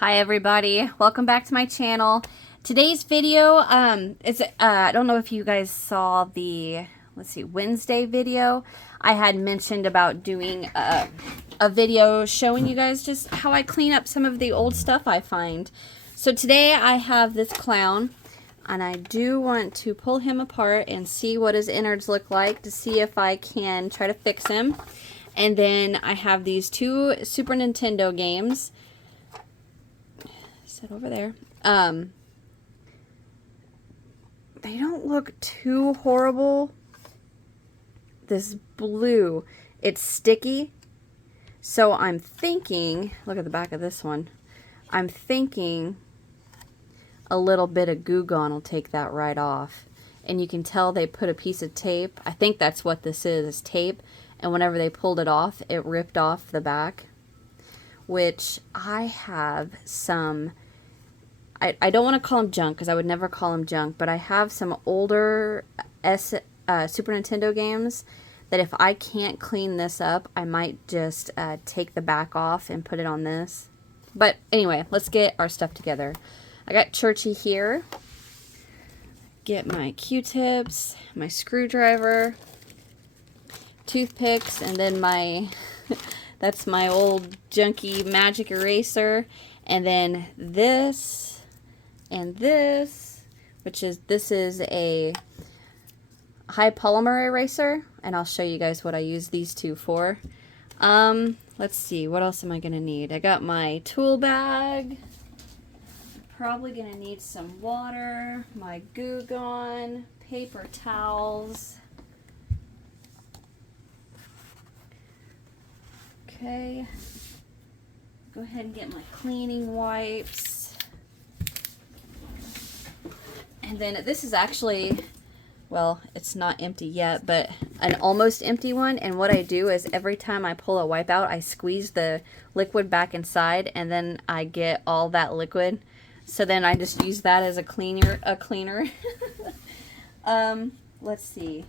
Hi everybody, welcome back to my channel. Today's video is I don't know if you guys saw the Wednesday video. I had mentioned about doing a video showing you guys just how I clean up some of the old stuff I find. So today I have this clown and I do want to pull him apart and see what his innards look like to see if I can try to fix him. And then I have these two Super Nintendo games over there. They don't look too horrible. This blue, it's sticky. So I'm thinking, look at the back of this one. I'm thinking a little bit of Goo Gone will take that right off. And you can tell they put a piece of tape. I think that's what this is tape. And whenever they pulled it off, it ripped off the back. Which I have some... I don't want to call them junk because I would never call them junk, but I have some older Super Nintendo games that if I can't clean this up, I might just take the back off and put it on this. But anyway, let's get our stuff together. I got Churchy here. Get my Q-tips, my screwdriver, toothpicks, and then my that's my old junky magic eraser, and then this. And this, this is a high polymer eraser, and I'll show you guys what I use these two for. Let's see, what else am I gonna need? I got my tool bag. I'm probably gonna need some water, my Goo Gone, paper towels. Okay, go ahead and get my cleaning wipes. And then this is actually, well, it's not empty yet, but an almost empty one. And what I do is every time I pull a wipe out, I squeeze the liquid back inside, and then I get all that liquid. So then I just use that as a cleaner. Let's see.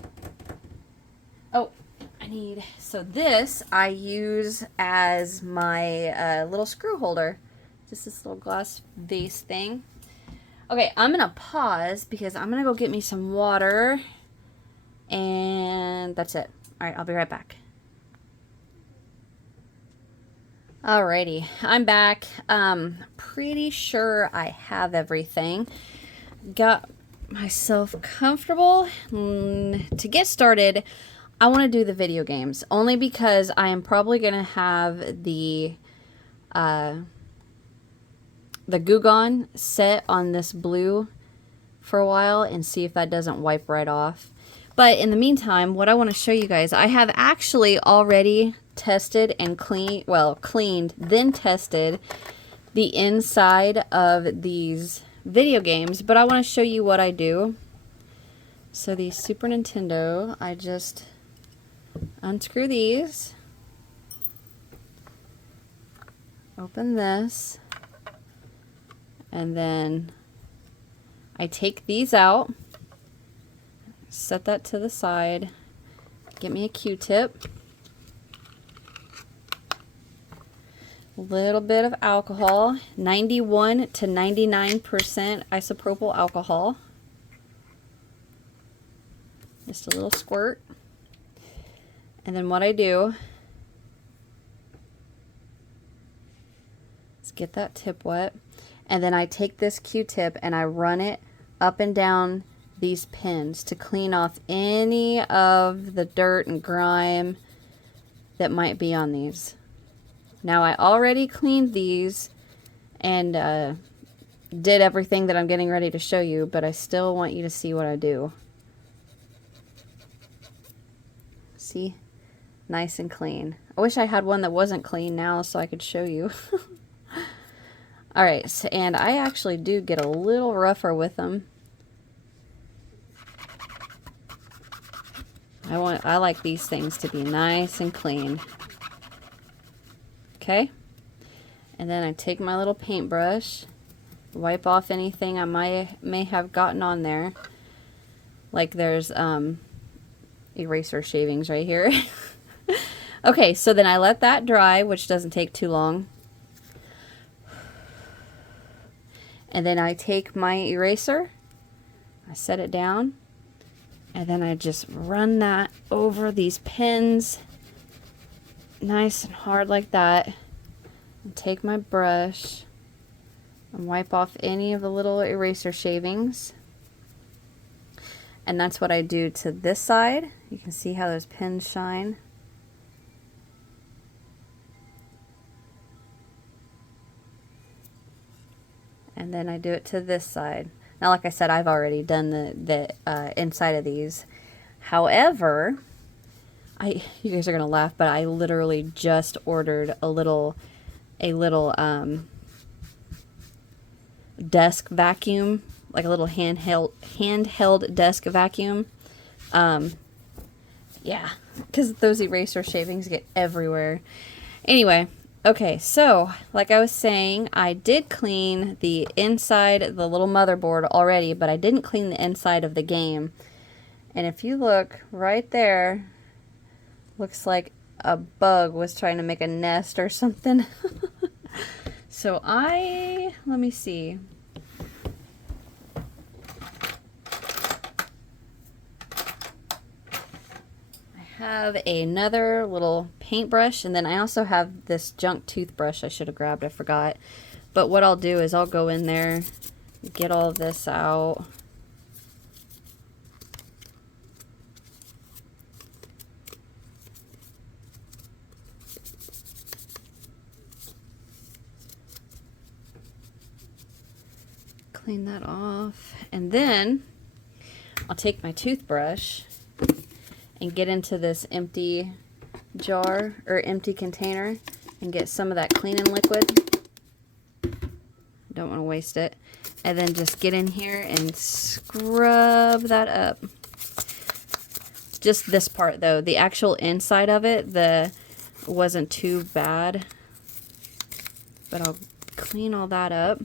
Oh, so this I use as my little screw holder. Just this little glass vase thing. Okay, I'm going to pause because I'm going to go get me some water, and that's it. All right, I'll be right back. Alrighty, I'm back. Pretty sure I have everything. Got myself comfortable. To get started, I want to do the video games, only because I am probably going to have the Goo Gone set on this blue for a while and see if that doesn't wipe right off. But in the meantime, what I want to show you guys, I have actually already tested and cleaned, then tested the inside of these video games, but I want to show you what I do. So the Super Nintendo, I just unscrew these, open this, and then I take these out, set that to the side, get me a Q-tip, a little bit of alcohol, 91 to 99% isopropyl alcohol, just a little squirt, and then what I do is get that tip wet. And then I take this Q-tip and I run it up and down these pins to clean off any of the dirt and grime that might be on these. Now I already cleaned these and did everything that I'm getting ready to show you, but I still want you to see what I do. See? Nice and clean. I wish I had one that wasn't clean now so I could show you. Alright, and I actually do get a little rougher with them. I like these things to be nice and clean. Okay? And then I take my little paintbrush, wipe off anything I may have gotten on there. Like there's eraser shavings right here. Okay, so then I let that dry, which doesn't take too long. And then I take my eraser, I set it down, and then I just run that over these pins nice and hard like that. And take my brush and wipe off any of the little eraser shavings. And that's what I do to this side. You can see how those pins shine. And then I do it to this side. Now, like I said, I've already done the inside of these. However, you guys are gonna laugh, but I literally just ordered a little desk vacuum, like a little handheld desk vacuum. Yeah, because those eraser shavings get everywhere. Anyway, okay, so like I was saying, I did clean the inside, the little motherboard already, but I didn't clean the inside of the game. And if you look right there, looks like a bug was trying to make a nest or something. So let me see. I have another little paintbrush, and then I also have this junk toothbrush I should have grabbed, I forgot. But what I'll do is I'll go in there, get all of this out. Clean that off, and then I'll take my toothbrush and get into this empty jar or empty container and get some of that cleaning liquid. Don't want to waste it. And then just get in here and scrub that up. Just this part though, the actual inside of it, wasn't too bad, but I'll clean all that up.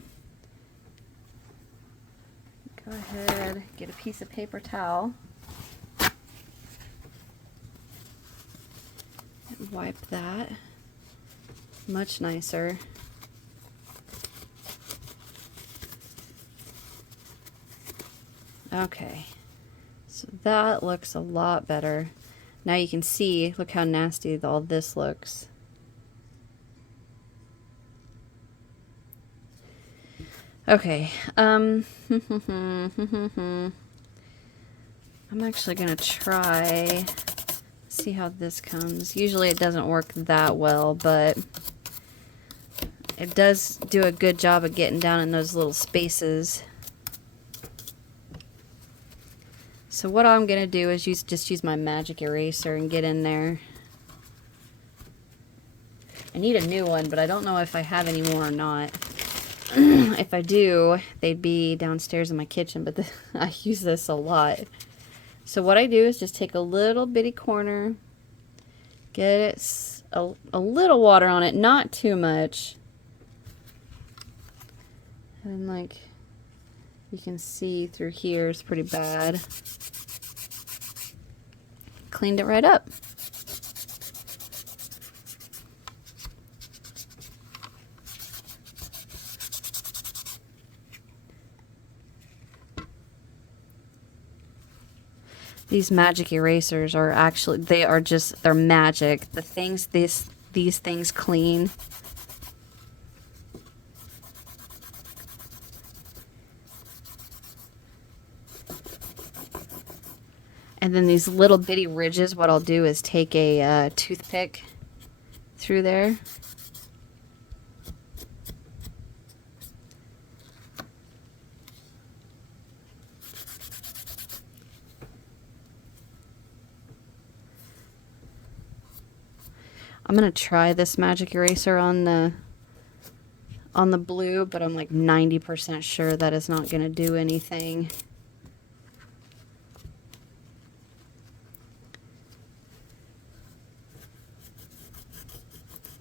Go ahead, get a piece of paper towel. And wipe that. Much nicer. Okay, so that looks a lot better. Now you can see, look how nasty all this looks. Okay, I'm actually gonna try, see how this comes. Usually it doesn't work that well, but it does do a good job of getting down in those little spaces. So what I'm gonna do is just use my magic eraser and get in there. I need a new one, but I don't know if I have any more or not. If I do, they'd be downstairs in my kitchen, but I use this a lot. So what I do is just take a little bitty corner, get it a little water on it, not too much. And like you can see through here, it's pretty bad. Cleaned it right up. These magic erasers are actually, they're magic. The things these things clean. And then these little bitty ridges, what I'll do is take a toothpick through there. I'm gonna try this magic eraser on the blue, but I'm like 90% sure that it's not gonna do anything.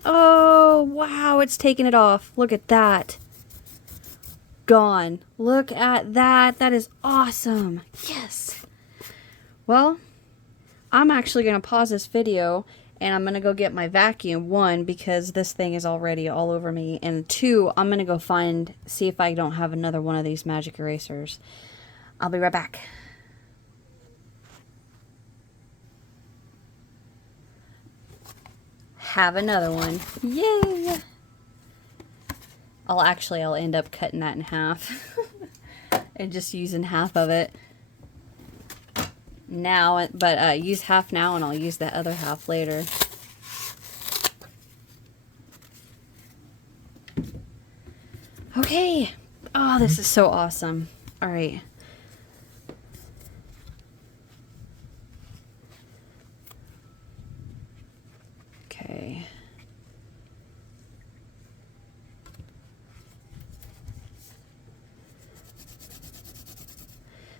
Oh, wow, it's taking it off. Look at that. Gone. Look at that. That is awesome. Yes. Well, I'm actually going to pause this video And I'm going to go get my vacuum, one, because this thing is already all over me. And two, I'm going to go see if I don't have another one of these magic erasers. I'll be right back. Have another one. Yay! I'll end up cutting that in half. And just using half of it now, but use half now and I'll use the other half later. Okay. Oh, this is so awesome. All right. Okay.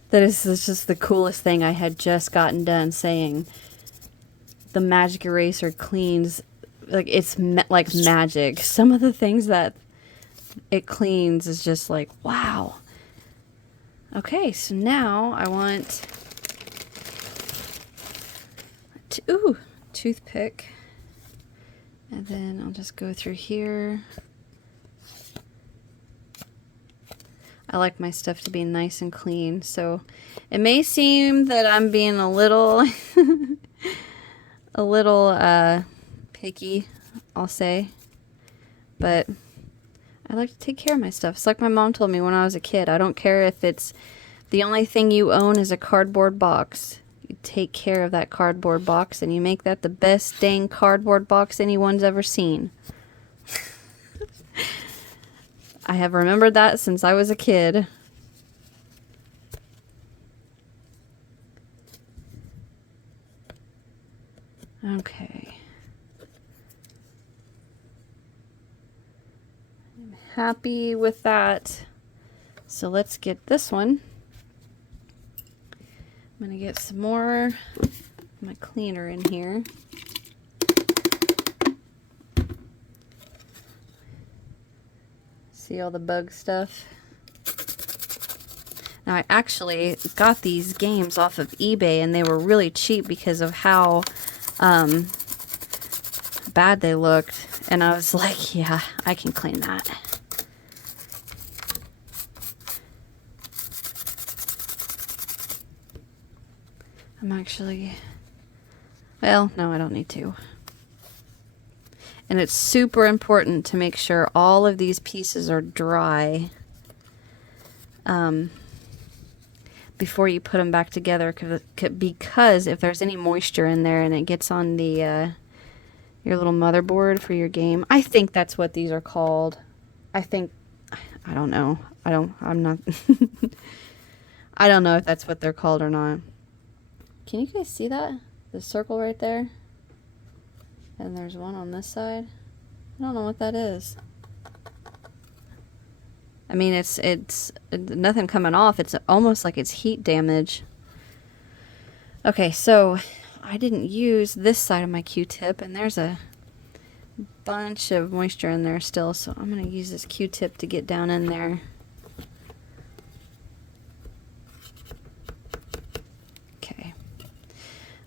This is just the coolest thing I had just gotten done saying. The magic eraser cleans, like it's like magic. Some of the things that it cleans is just like, wow. Okay, so now I want toothpick. And then I'll just go through here. I like my stuff to be nice and clean, so it may seem that I'm being a little picky, I'll say, but I like to take care of my stuff. It's like my mom told me when I was a kid. I don't care if it's the only thing you own is a cardboard box. You take care of that cardboard box and you make that the best dang cardboard box anyone's ever seen. I have remembered that since I was a kid. Okay. I'm happy with that. So let's get this one. I'm going to get some more of my cleaner in here. See all the bug stuff? Now I actually got these games off of eBay and they were really cheap because of how bad they looked. And I was like, yeah, I can clean that. I'm actually, well, no, I don't need to. And it's super important to make sure all of these pieces are dry before you put them back together, because if there's any moisture in there and it gets on the your little motherboard for your game. I think that's what these are called. I don't know. I'm not I don't know if that's what they're called or not. Can you guys see that? The circle right there? And there's one on this side. I don't know what that is. I mean, it's nothing coming off. It's almost like it's heat damage. Okay, so I didn't use this side of my Q-tip, and there's a bunch of moisture in there still, so I'm going to use this Q-tip to get down in there. Okay.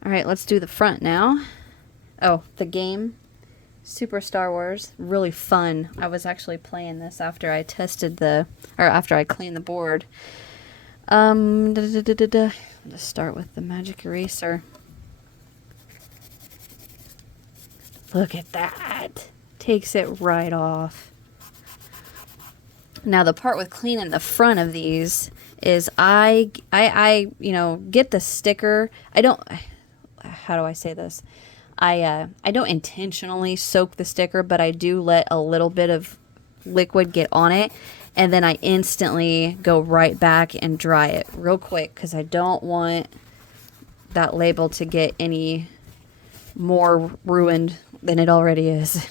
All right, let's do the front now. Oh, the game, Super Star Wars, really fun. I was actually playing this after I after I cleaned the board. Let's start with the magic eraser. Look at that. Takes it right off. Now the part with cleaning the front of these is I get the sticker. How do I say this? I don't intentionally soak the sticker, but I do let a little bit of liquid get on it, and then I instantly go right back and dry it real quick because I don't want that label to get any more ruined than it already is.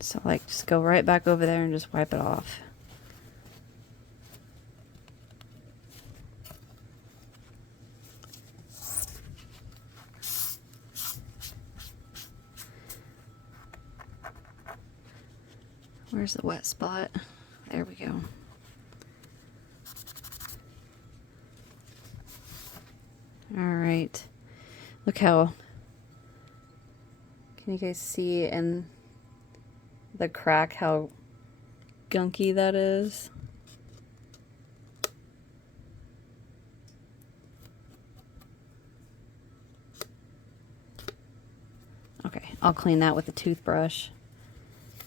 So just go right back over there and just wipe it off. Where's the wet spot? There we go. All right. Look how, can you guys see in the crack how gunky that is? Okay, I'll clean that with a toothbrush.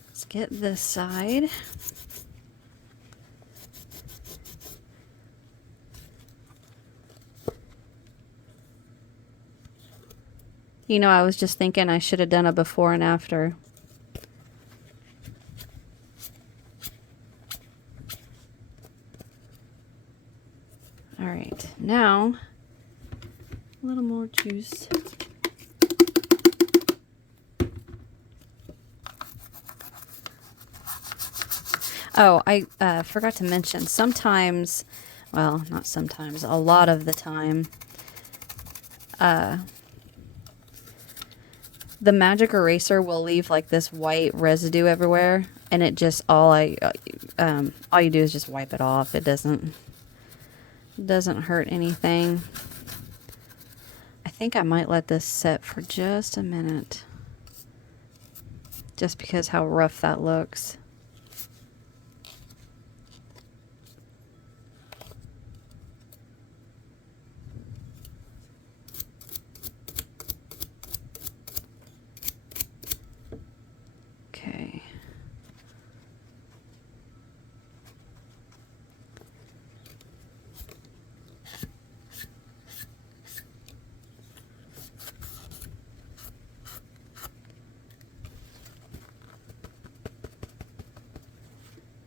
Let's get this side. You know, I was just thinking I should have done a before and after. All right, now a little more juice. Oh, I forgot to mention, sometimes, well, not sometimes, a lot of the time, the magic eraser will leave like this white residue everywhere, and it just, all you do is just wipe it off. It doesn't hurt anything. I think I might let this set for just a minute, just because how rough that looks. Okay.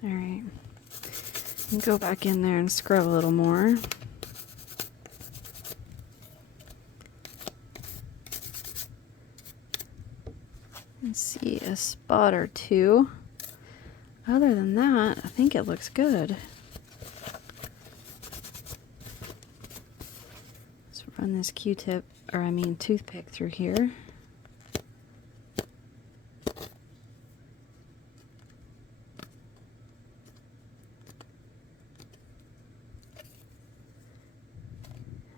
All right. And go back in there and scrub a little more. And see a spot or two. Other than that, I think it looks good. Let's run this Q-tip, or I mean toothpick through here.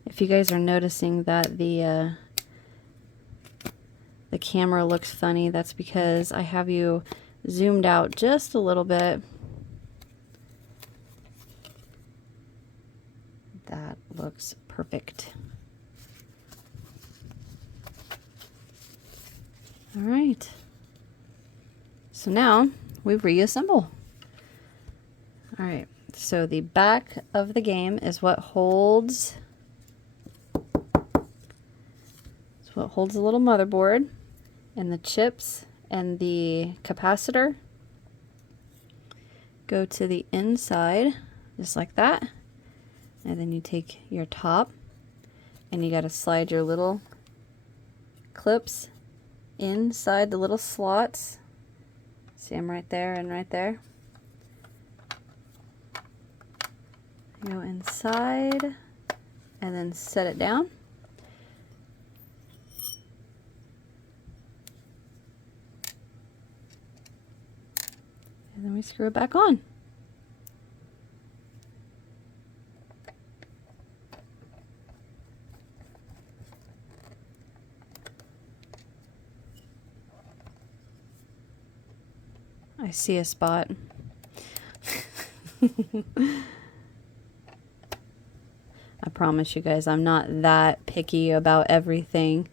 If you guys are noticing that the camera looks funny, that's because I have you zoomed out just a little bit. That looks perfect. All right. So now we reassemble. All right. So the back of the game is what holds. It's what holds the little motherboard, and the chips and the capacitor go to the inside, just like that. And then you take your top, and you got to slide your little clips inside the little slots. See them right there and right there. Go inside and then set it down. And then we screw it back on. I see a spot. I promise you guys, I'm not that picky about everything.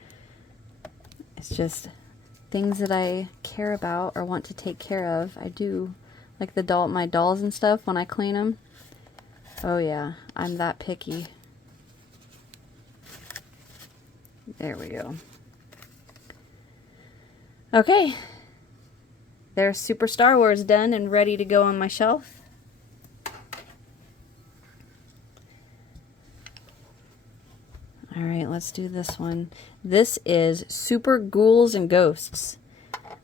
It's just things that I care about or want to take care of. I do, like my dolls and stuff, when I clean them. Oh yeah, I'm that picky. There we go. Okay. There's Super Star Wars done and ready to go on my shelf. All right, let's do this one. This is Super Ghouls and Ghosts.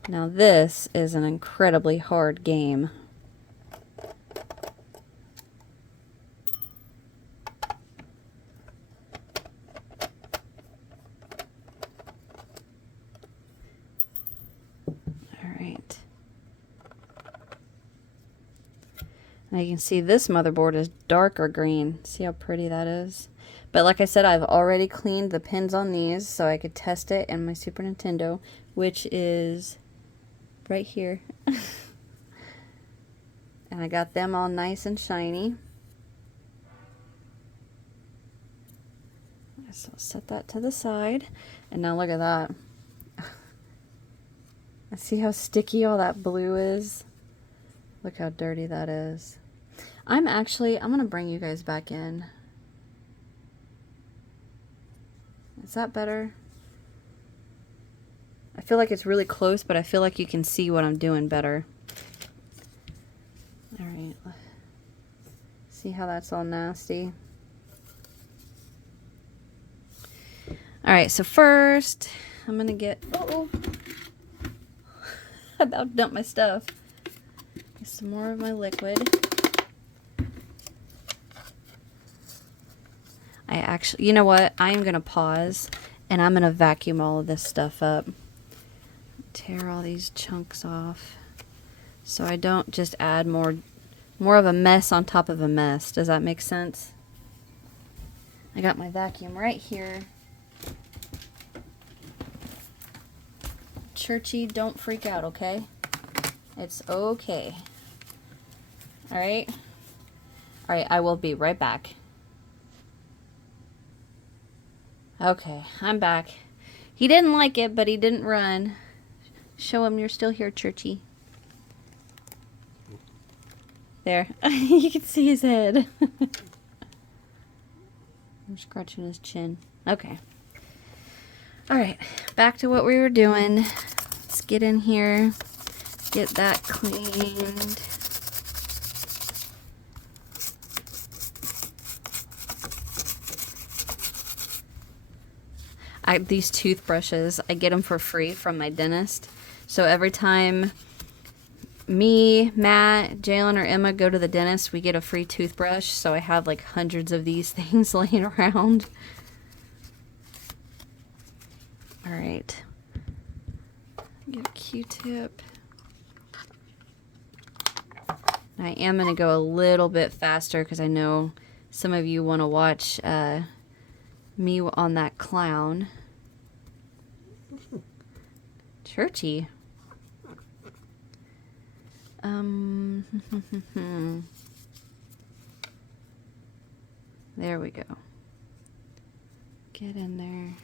Now this is an incredibly hard game. All right. Now you can see this motherboard is darker green. See how pretty that is? But like I said, I've already cleaned the pins on these so I could test it in my Super Nintendo, which is right here. And I got them all nice and shiny. So I'll set that to the side. And now look at that. See how sticky all that blue is? Look how dirty that is. I'm going to bring you guys back in. Is that better? I feel like it's really close, but I feel like you can see what I'm doing better. All right. See how that's all nasty? All right, so first, I'm going to get... Uh-oh. I about dumped my stuff. Get some more of my liquid. You know what? I'm going to pause, and I'm going to vacuum all of this stuff up. Tear all these chunks off so I don't just add more of a mess on top of a mess. Does that make sense? I got my vacuum right here. Churchy, don't freak out, okay? It's okay. All right? All right, I will be right back. Okay, I'm back. He didn't like it, but he didn't run. Show him you're still here, Churchy. There. You can see his head. I'm scratching his chin. Okay. All right, back to what we were doing. Let's get in here, get that cleaned. These toothbrushes, I get them for free from my dentist. So every time me, Matt, Jalen, or Emma go to the dentist, we get a free toothbrush. So I have like hundreds of these things laying around. All right. Get a Q-tip. I am going to go a little bit faster because I know some of you want to watch me on that clown. Churchy. There we go. Get in there.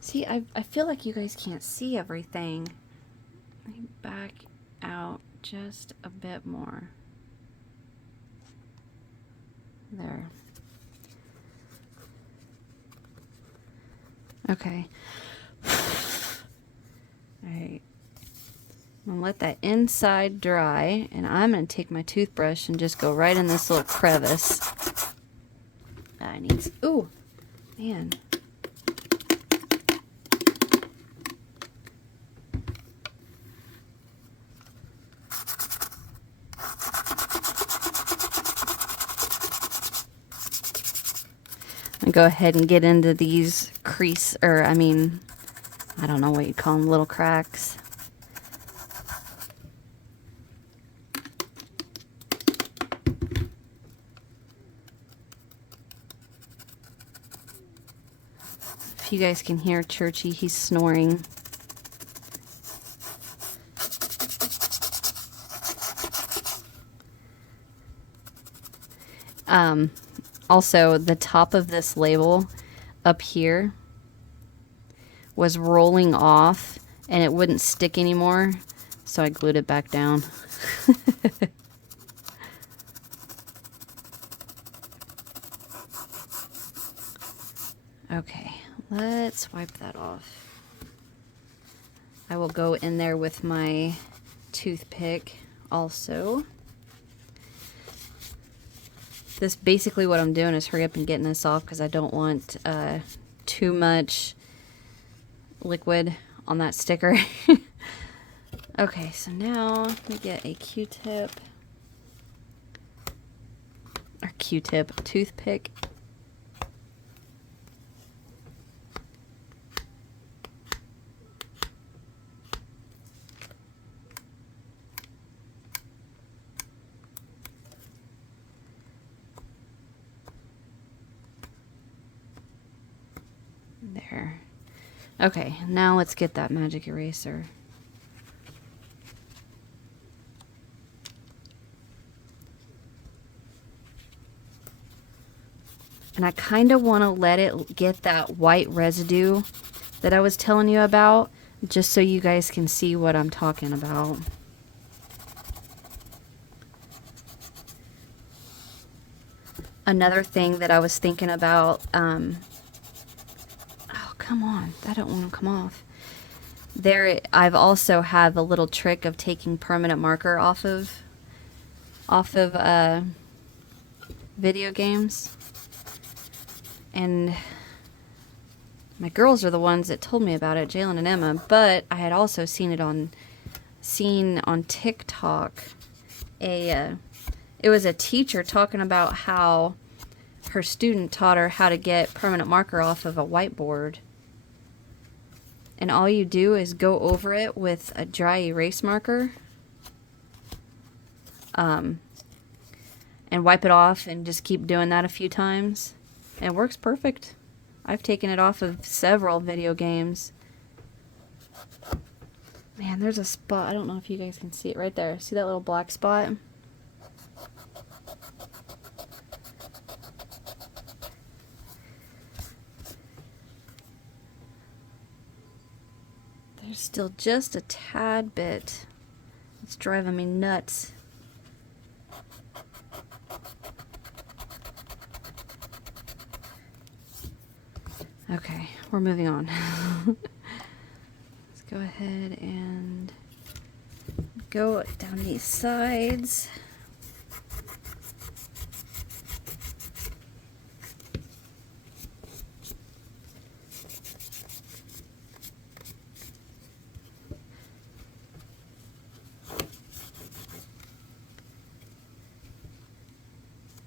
See, I feel like you guys can't see everything. Let me back out just a bit more. There. Okay. Alright. I'm gonna let that inside dry, and I'm gonna take my toothbrush and just go right in this little crevice. I need. Ooh, man. Go ahead and get into these crease, or I mean, I don't know what you call them, little cracks. If you guys can hear Churchy, he's snoring. Also, the top of this label up here was rolling off and it wouldn't stick anymore, so I glued it back down. Okay, let's wipe that off. I will go in there with my toothpick also. This basically what I'm doing is hurry up and getting this off because I don't want too much liquid on that sticker. Okay, so now let me get a Q-tip. Or Q-tip, toothpick. There. Okay, now let's get that magic eraser. And I kind of want to let it get that white residue that I was telling you about, just so you guys can see what I'm talking about. Another thing that I was thinking about, oh, come on, that don't want to come off. There, I've also have a little trick of taking permanent marker off of video games. And my girls are the ones that told me about it, Jalen and Emma, but I had also seen on TikTok it was a teacher talking about how her student taught her how to get permanent marker off of a whiteboard. And all you do is go over it with a dry erase marker and wipe it off and just keep doing that a few times. It works perfect. I've taken it off of several video games. Man, there's a spot. I don't know if you guys can see it right there. See that little black spot? There's still just a tad bit. It's driving me nuts. Okay, we're moving on. Let's go ahead and go down these sides.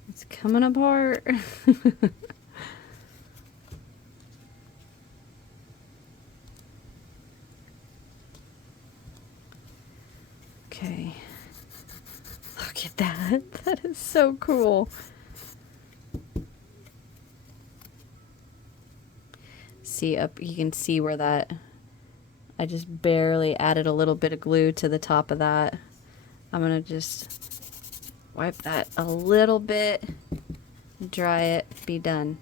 It's coming apart. Okay, look at that. That is so cool. See, up, you can see where that, I just barely added a little bit of glue to the top of that. I'm gonna just wipe that a little bit, dry it, be done.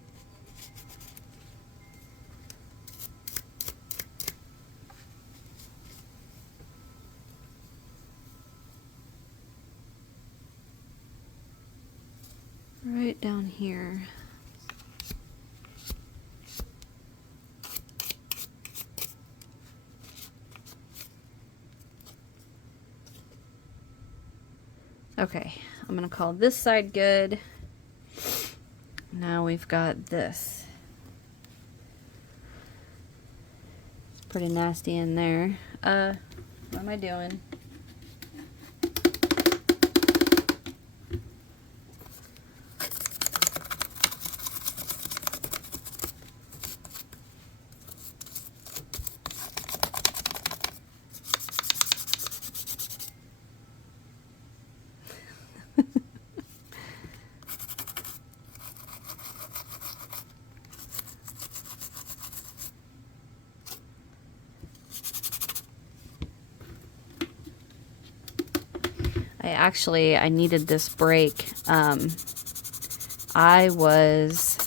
Right down here. Okay, I'm gonna call this side good. Now we've got this. It's pretty nasty in there. What am I doing? I needed this break. I was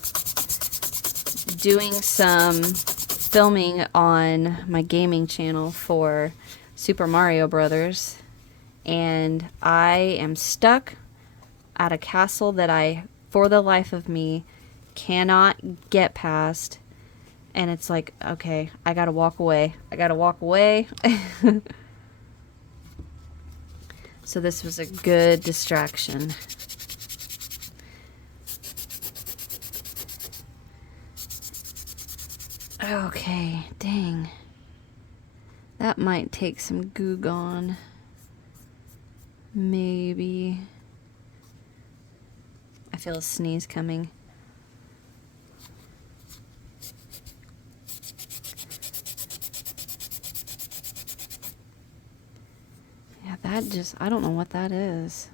doing some filming on my gaming channel for Super Mario Brothers, and I am stuck at a castle that I, for the life of me, cannot get past. And it's like, okay, I gotta walk away. I gotta walk away. So this was a good distraction. Okay, dang. That might take some Goo Gone. Maybe. I feel a sneeze coming. Yeah, that just, I don't know what that is.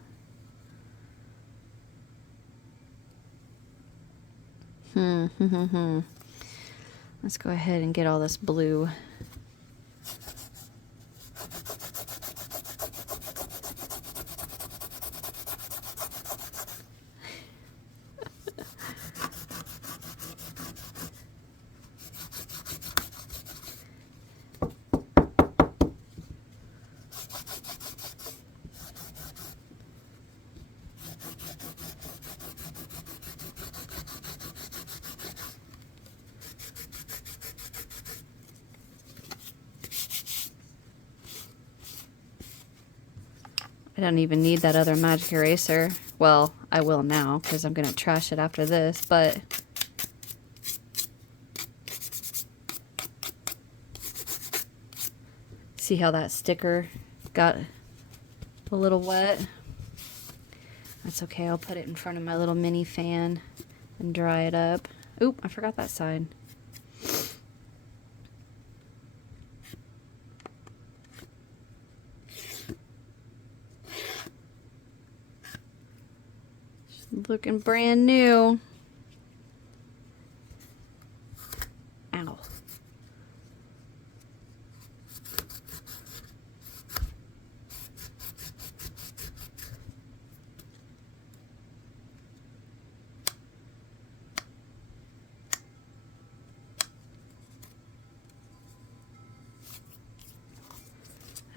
Let's go ahead and get all this blue. I don't even need that other magic eraser. Well, I will now because I'm going to trash it after this, but see how that sticker got a little wet? That's okay. I'll put it in front of my little mini fan and dry it up. Oop, I forgot that side. Looking brand new. Ow.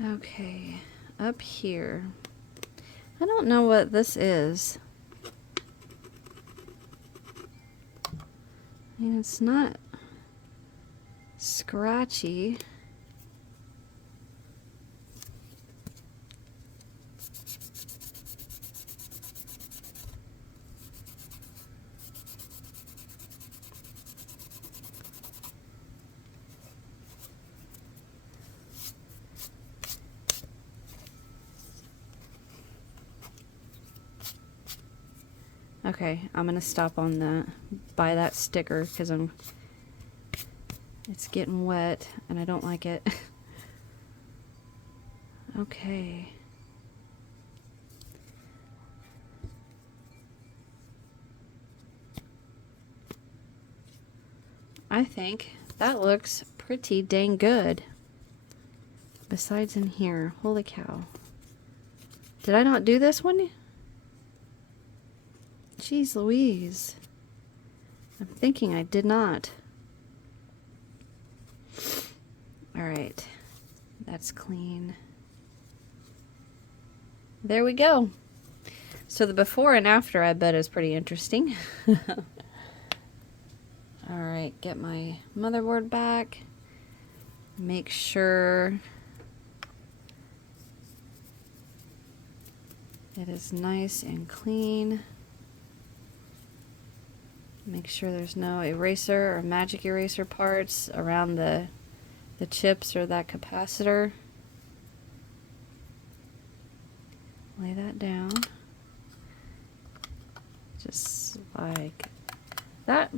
Okay, up here. I don't know what this is. I mean, it's not scratchy. Okay, I'm gonna stop on that, by that sticker, because it's getting wet and I don't like it. Okay. I think that looks pretty dang good. Besides in here, holy cow. Did I not do this one? Jeez Louise. I'm thinking I did not. Alright. That's clean. There we go. So the before and after, I bet, is pretty interesting. Alright, get my motherboard back. Make sure it is nice and clean. Make sure there's no eraser or magic eraser parts around the chips or that capacitor. Lay that down. Just like that.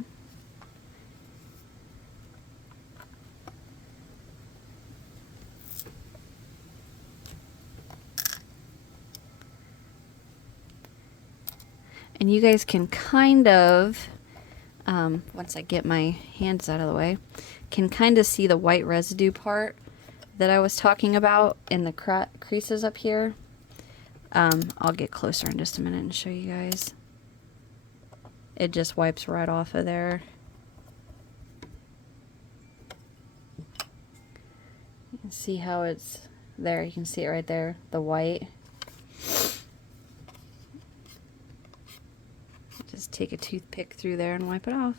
And you guys can kind of, once I get my hands out of the way, can kind of see the white residue part that I was talking about in the creases up here. I'll get closer in just a minute and show you guys. It just wipes right off of there. You can see how it's there. You can see it right there, the white. Just take a toothpick through there and wipe it off.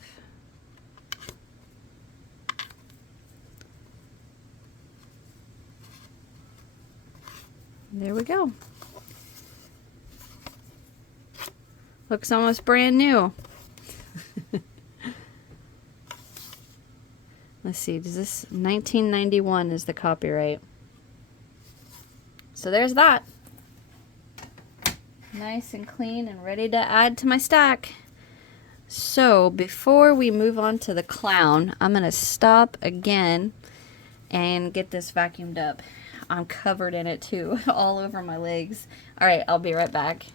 There we go. Looks almost brand new. Let's see, does this 1991 is the copyright. So there's that. Nice and clean and ready to add to my stack. So before we move on to the clown, I'm going to stop again and get this vacuumed up. I'm covered in it too, all over my legs. All right, I'll be right back.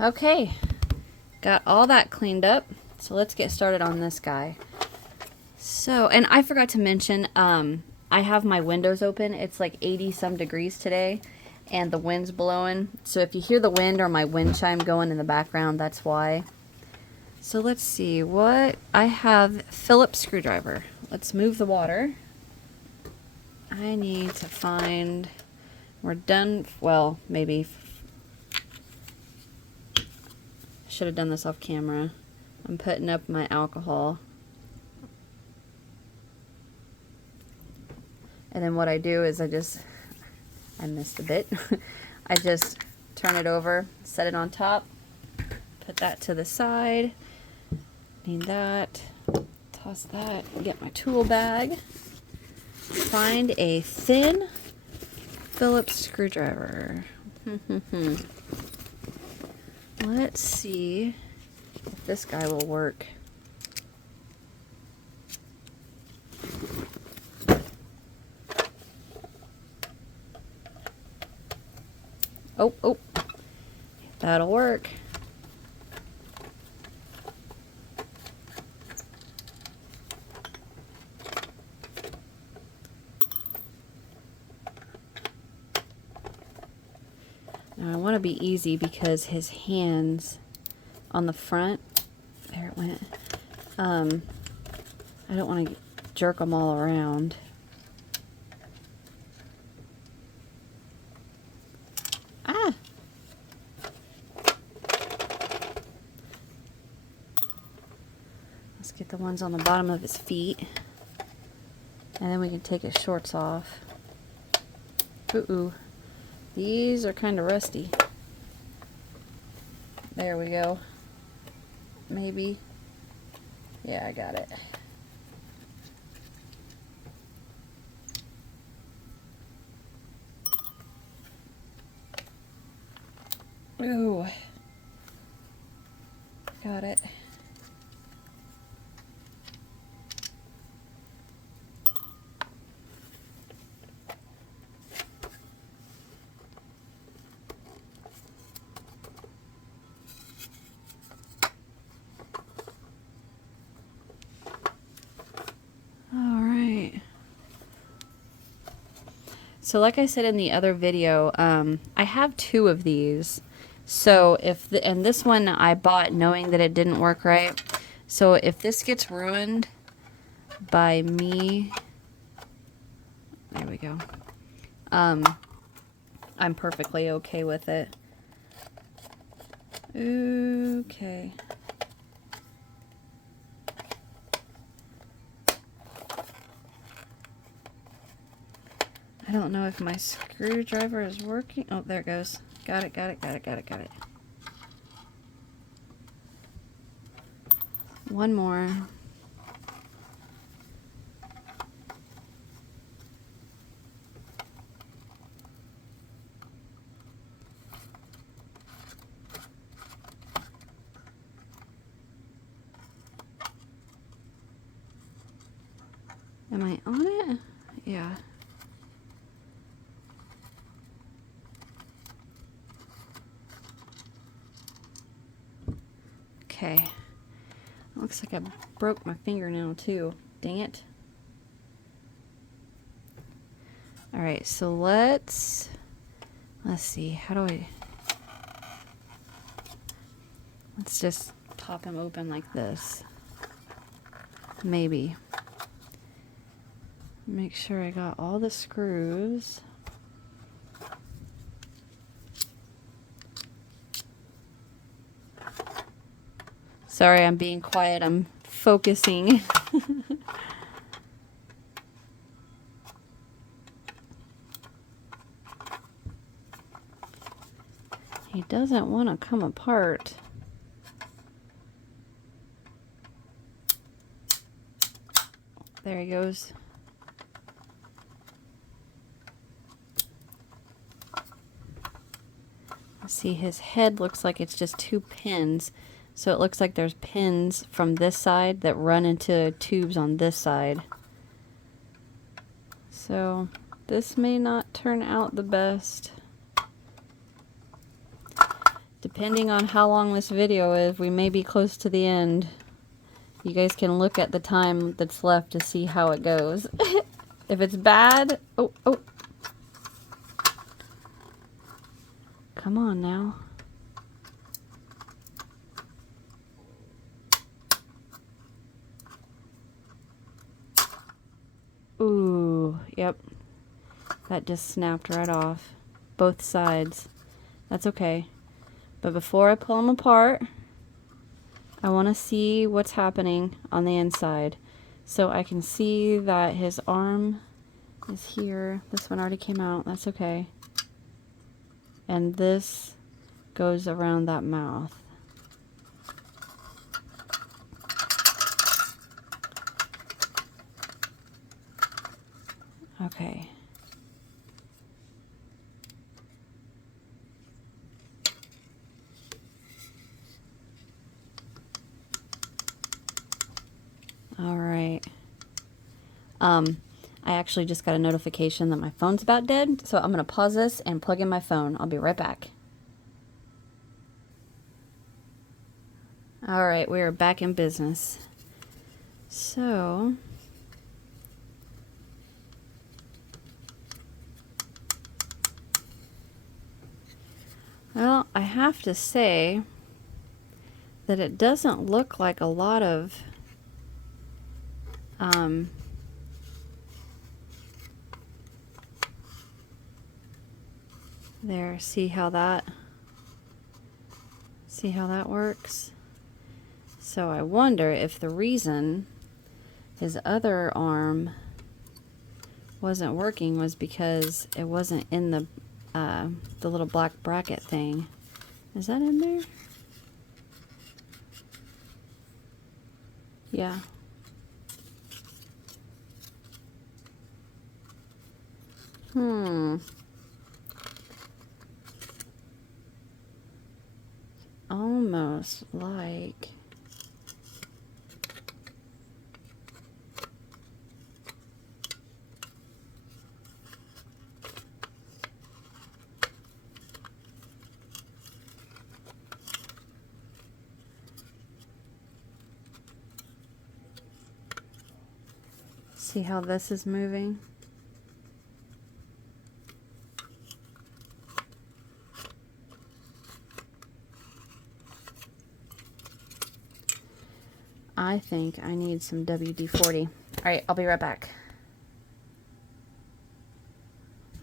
Okay, got all that cleaned up. So let's get started on this guy. So, and I forgot to mention, I have my windows open. It's like 80 some degrees today and the wind's blowing. So if you hear the wind or my wind chime going in the background, that's why. So let's see what I have. Phillips screwdriver. Let's move the water. I need to find, we're done. Well, maybe should have done this off camera. I'm putting up my alcohol. And then what I do is I missed a bit. I just turn it over, set it on top, put that to the side, need that, toss that, get my tool bag, find a thin Phillips screwdriver. Let's see if this guy will work. Oh, that'll work. Now I want to be easy because his hands on the front, there it went. I don't want to jerk them all around. Ah! Let's get the ones on the bottom of his feet. And then we can take his shorts off. Ooh. These are kind of rusty. There we go. Maybe. Yeah, I got it. Ooh. Got it. So like I said in the other video, I have 2 of these. So and this one I bought knowing that it didn't work right. So if this gets ruined by me, there we go. I'm perfectly okay with it. Okay. I don't know if my screwdriver is working. Oh, there it goes. Got it. One more. Am I on it? Yeah. Okay. Looks like I broke my fingernail too. Dang it. Alright, so let's see. How do I... Let's just pop him open like this. Maybe. Make sure I got all the screws. Sorry, I'm being quiet. I'm focusing. He doesn't want to come apart. There he goes. See, his head looks like it's just 2 pins. So it looks like there's pins from this side that run into tubes on this side. So this may not turn out the best. Depending on how long this video is, we may be close to the end. You guys can look at the time that's left to see how it goes. If it's bad, oh. Come on now. Ooh, yep. That just snapped right off. Both sides. That's okay. But before I pull them apart, I want to see what's happening on the inside. So I can see that his arm is here. This one already came out. That's okay. And this goes around that mouth. Okay. All right. I actually just got a notification that my phone's about dead, so I'm going to pause this and plug in my phone. I'll be right back. All right, we are back in business. So, well, I have to say that it doesn't look like a lot of there, see how that works? So I wonder if the reason his other arm wasn't working was because it wasn't in the little black bracket thing. Is that in there? Yeah. Almost like see how this is moving? I think I need some WD-40. All right, I'll be right back.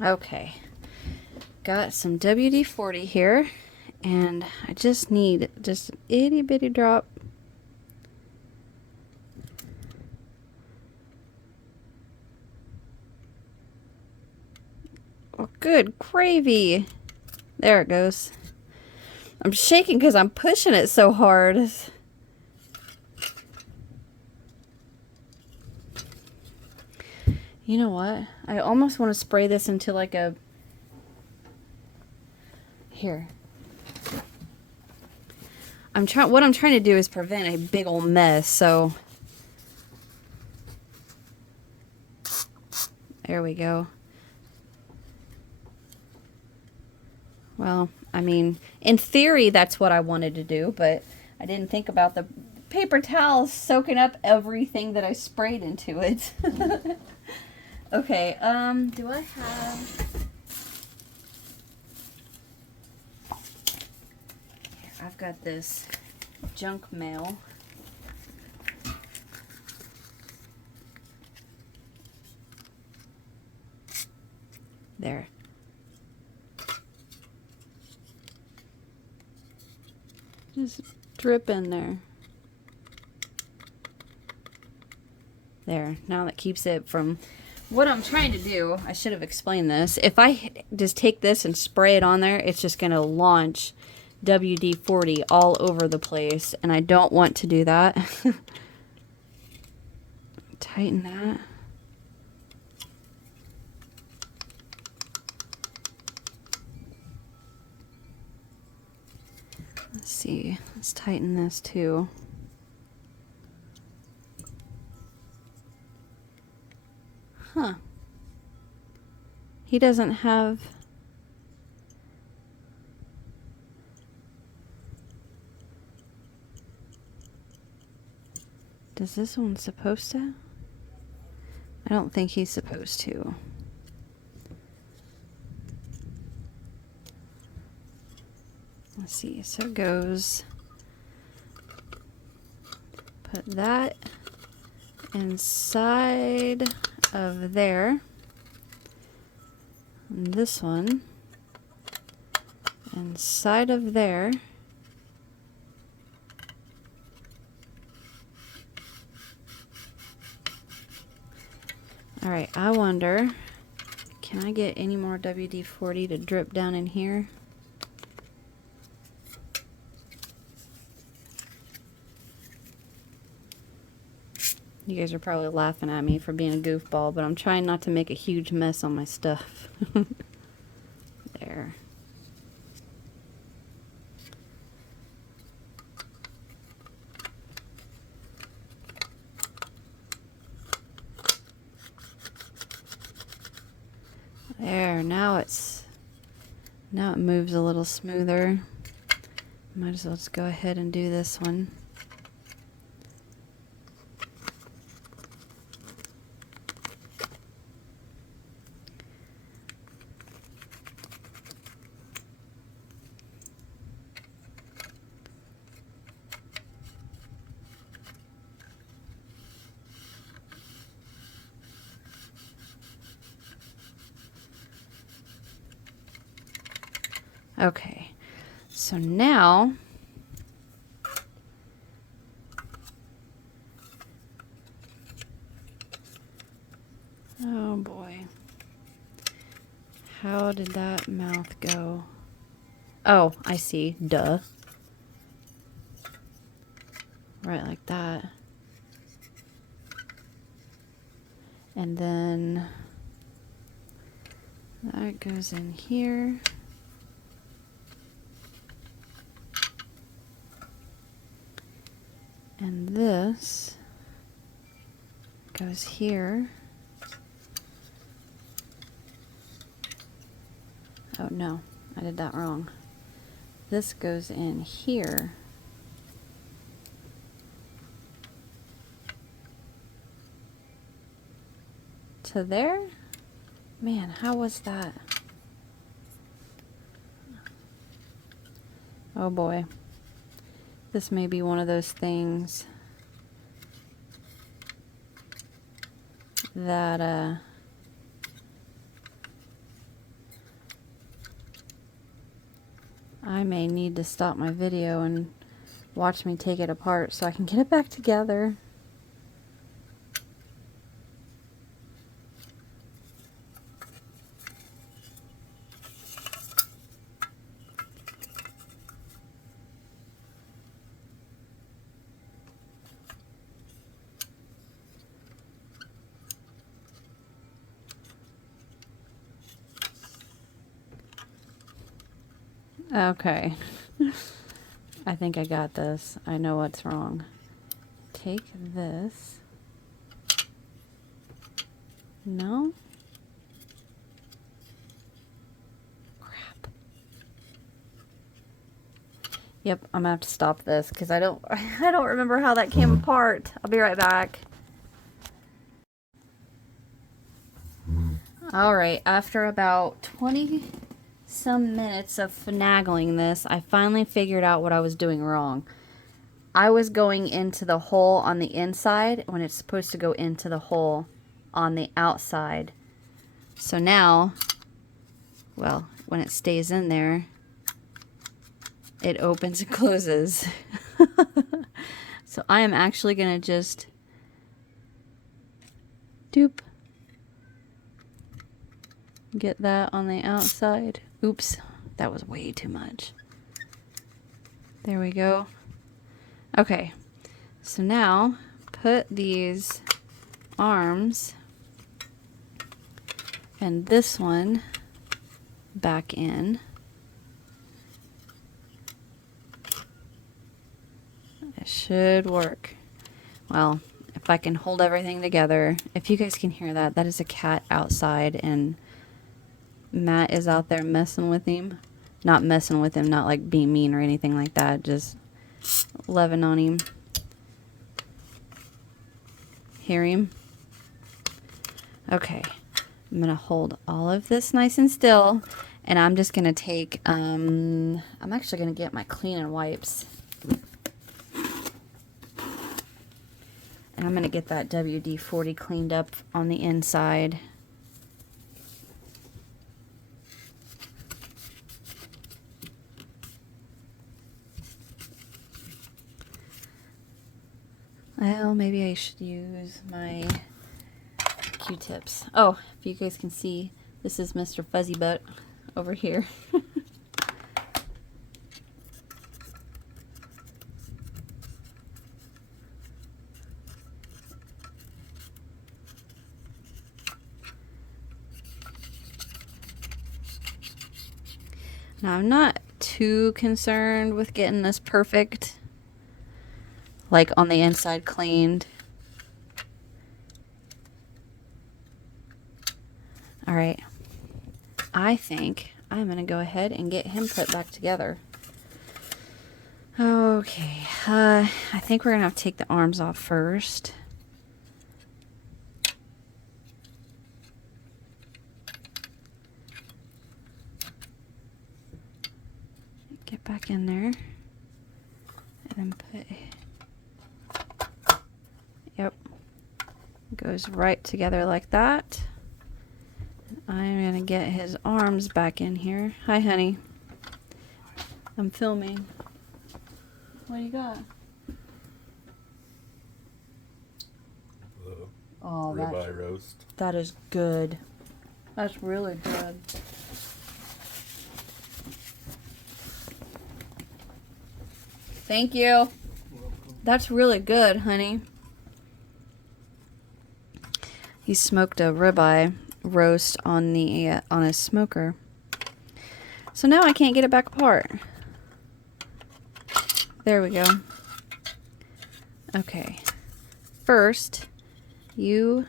Okay, got some WD-40 here, and I just need just an itty bitty drop. Oh, good gravy. There it goes. I'm shaking because I'm pushing it so hard. You know what? I almost want to spray this into like a... Here. What I'm trying to do is prevent a big old mess, so... There we go. Well, I mean, in theory, that's what I wanted to do, but I didn't think about the paper towel soaking up everything that I sprayed into it. Okay, do I have... Here, I've got this junk mail. There. Just drip in there. There. Now that keeps it from... What I'm trying to do, I should have explained this. If I just take this and spray it on there, it's just going to launch WD-40 all over the place. And I don't want to do that. Tighten that. Let's see. Let's tighten this too. Huh. He doesn't have... Does this one supposed to? I don't think he's supposed to. Let's see, so it goes, put that inside of there, and this one inside of there, alright, I wonder, can I get any more WD-40 to drip down in here? You guys are probably laughing at me for being a goofball, but I'm trying not to make a huge mess on my stuff. There. There, now it moves a little smoother. Might as well just go ahead and do this one. Okay, so now oh boy, how did that mouth go? Oh, I see, duh. Right like that. And then that goes in here. And this goes here. Oh no, I did that wrong. This goes in here. To there? Man, how was that? Oh boy. This may be one of those things that I may need to stop my video and watch me take it apart so I can get it back together. Okay. I think I got this. I know what's wrong. Take this. No? Crap. Yep, I'm gonna have to stop this because I don't remember how that came apart. I'll be right back. Alright, after about 20 some minutes of finagling this, I finally figured out what I was doing wrong. I was going into the hole on the inside when it's supposed to go into the hole on the outside. So now, well, when it stays in there, it opens and closes. So I am actually going to just doop. Get that on the outside. Oops, that was way too much. There we go. Okay, so now put these arms and this one back in. It should work. Well, if I can hold everything together. If you guys can hear that, that is a cat outside and Matt is out there messing with him. Not messing with him, not like being mean or anything like that. Just loving on him. Hear him? Okay. I'm going to hold all of this nice and still. And I'm just going to take, I'm actually going to get my cleaning wipes. And I'm going to get that WD-40 cleaned up on the inside. Well, maybe I should use my Q-tips. Oh, if you guys can see, this is Mr. Fuzzy Butt over here. Now, I'm not too concerned with getting this perfect, like on the inside cleaned. All right, I think I'm gonna go ahead and get him put back together. Okay, I think we're gonna have to take the arms off first. Get back in there, and then put, yep, goes right together like that. I'm gonna get his arms back in here. Hi, honey. I'm filming. What do you got? Oh, ribeye roast. That is good. That's really good. Thank you. That's really good, honey. He smoked a ribeye roast on the on his smoker. So now I can't get it back apart. There we go. Okay. First, you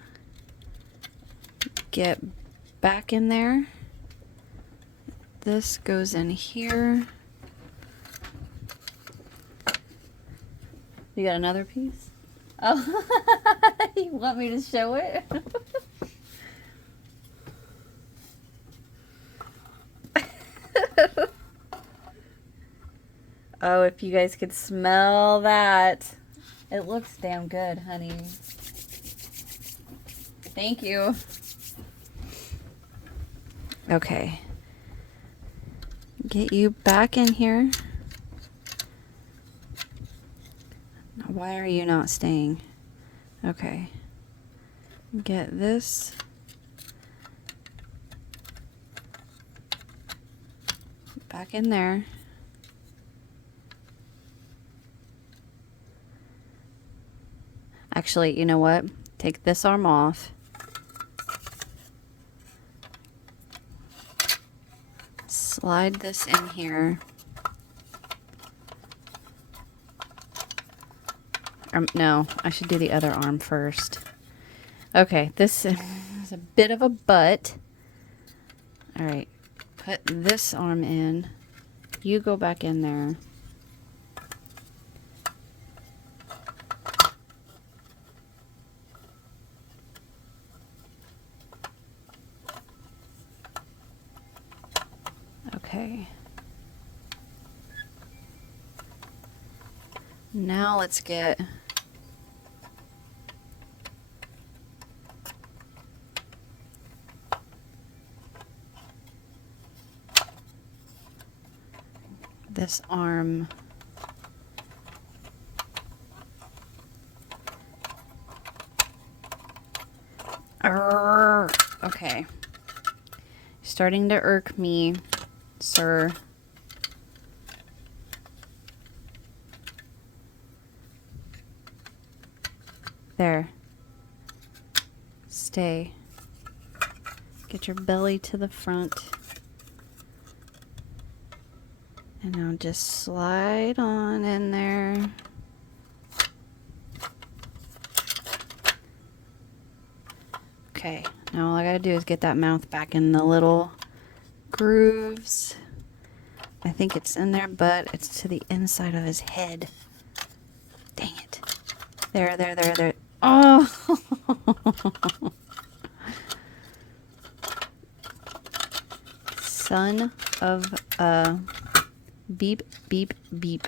get back in there. This goes in here. You got another piece? Oh, you want me to show it? Oh, if you guys could smell that. It looks damn good, honey. Thank you. Okay. Get you back in here. Why are you not staying? Okay. Get this. Back in there. Actually, you know what? Take this arm off. Slide this in here. No, I should do the other arm first. Okay, this is a bit of a butt. All right, put this arm in. You go back in there. Okay. Now let's get this arm. Okay. Starting to irk me, sir. There. Stay. Get your belly to the front. And now just slide on in there. Okay, now all I gotta do is get that mouth back in the little grooves. I think it's in there, but it's to the inside of his head. Dang it. There. Oh. Son of a beep, beep, beep.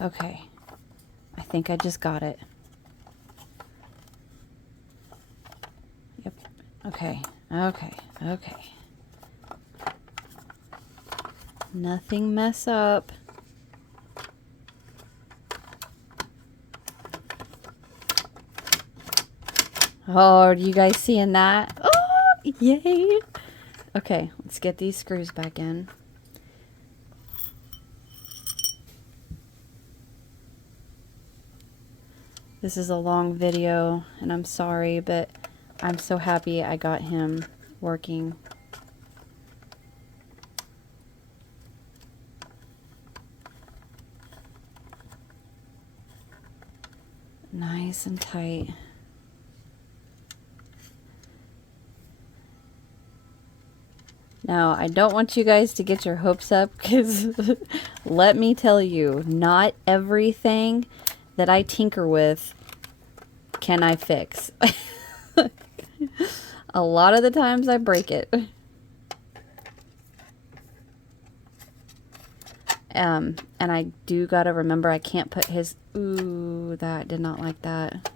Okay, I think I just got it. Yep, okay, okay, okay. Nothing mess up. Oh, are you guys seeing that? Oh, yay. Okay, let's get these screws back in. This is a long video, and I'm sorry, but I'm so happy I got him working. Nice and tight. Now, I don't want you guys to get your hopes up, because let me tell you, not everything that I tinker with can I fix. A lot of the times I break it. And I do gotta remember I can't put his... Ooh, that did not like that.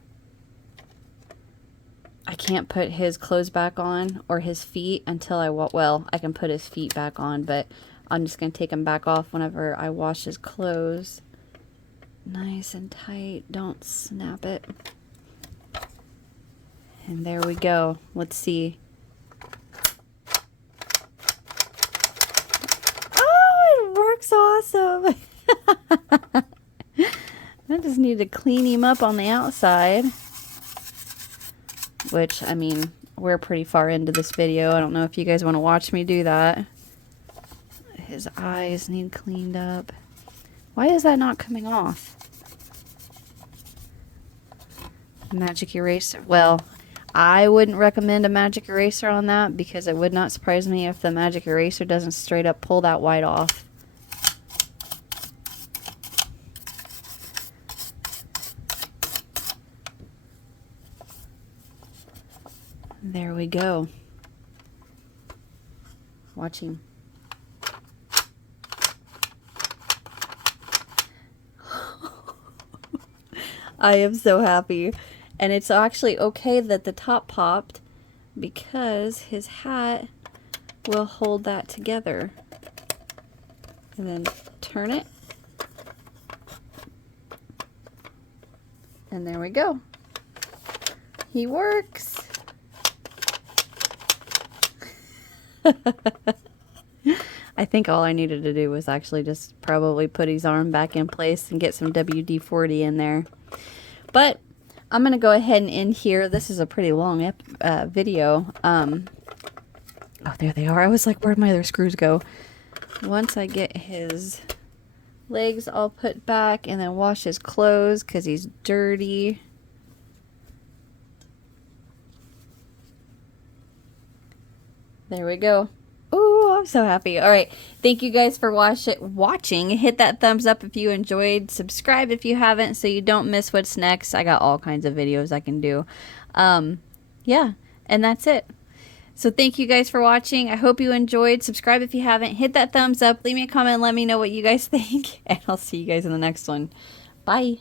I can't put his clothes back on or his feet until I... Well, I can put his feet back on, but I'm just gonna take them back off whenever I wash his clothes. Nice and tight. Don't snap it. And there we go. Let's see. Oh, it works awesome. I just need to clean him up on the outside. Which, I mean, we're pretty far into this video. I don't know if you guys want to watch me do that. His eyes need cleaned up. Why is that not coming off? Magic eraser. Well, I wouldn't recommend a magic eraser on that, because it would not surprise me if the magic eraser doesn't straight up pull that white off. There we go. Watch him. I am so happy. And it's actually okay that the top popped, because his hat will hold that together. And then turn it. And there we go. He works. I think all I needed to do was actually just probably put his arm back in place and get some WD-40 in there. But I'm going to go ahead and end here. This is a pretty long video. Oh, there they are. I was like, where'd my other screws go? Once I get his legs all put back and then wash his clothes because he's dirty. There we go. Ooh, I'm so happy. All right. Thank you guys for watching. Hit that thumbs up if you enjoyed. Subscribe if you haven't so you don't miss what's next. I got all kinds of videos I can do. Yeah, and that's it. So thank you guys for watching. I hope you enjoyed. Subscribe if you haven't. Hit that thumbs up. Leave me a comment. Let me know what you guys think. And I'll see you guys in the next one. Bye.